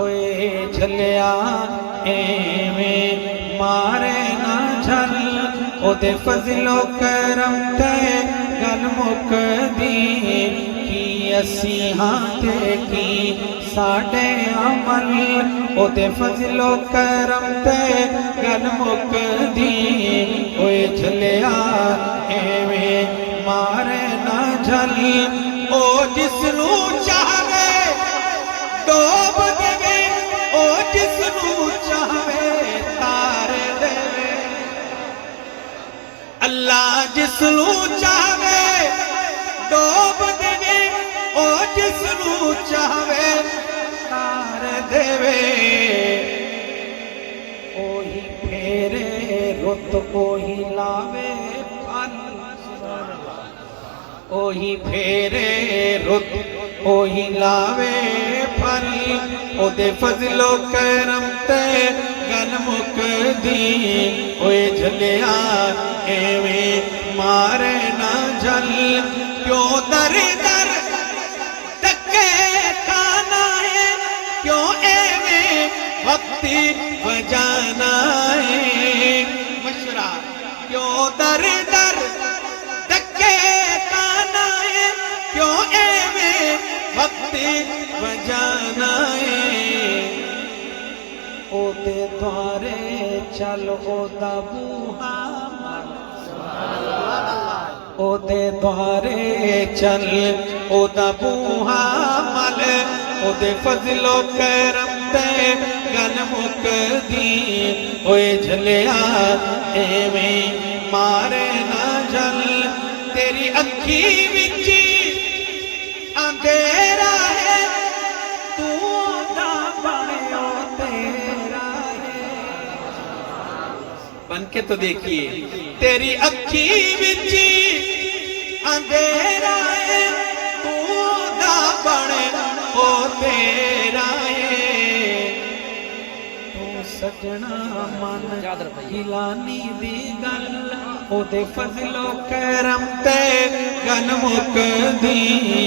اوے جھلیا ایویں مارے نہ جھل او دے فضل و کرم تے گل مک دی کی اسی ہاں تے کی ساڑے عمل او دے فضل و کرم تے گل مک دی اوے جھلیا ایویں مارے نہ جھل او جس نو چاہے ڈوب دے او جس نو چاہے تار دے اللہ جس نو چاہے ڈوب دے او جس نو چاہے تار دے اوہی پھیرے رت اوہی لاوے پھل اوہی پھیرے رت اوہی لاوے پھل او دے فضل و کرم تے گل مک دی اوے جھلیا ایویں مارے نہ جھل کیوں در در ڈکے کھانا ہے کیوں ایویں وقتی بجانا ہے مشرہ کیوں در در ڈکے کھانا ہے کیوں ایویں وقتی بجانا ہے او دے دوارے چل او دا بوہا او دے دوارے چل او دا بوہا مل او دے فضل و کرم تے گل مک دی اوے جھلیا ایویں مارے نہ جھل تیری اکھی وچی اندھیرا ہے تو دا بنیو تیرا ہے بن کے تو دیکھیے تیری اکھی وچی اندھیرا ہے تو دا بنیو تیرا ہے تو سجنا من ہلانی دی گل او دے فضل و کرم تے گل مک دی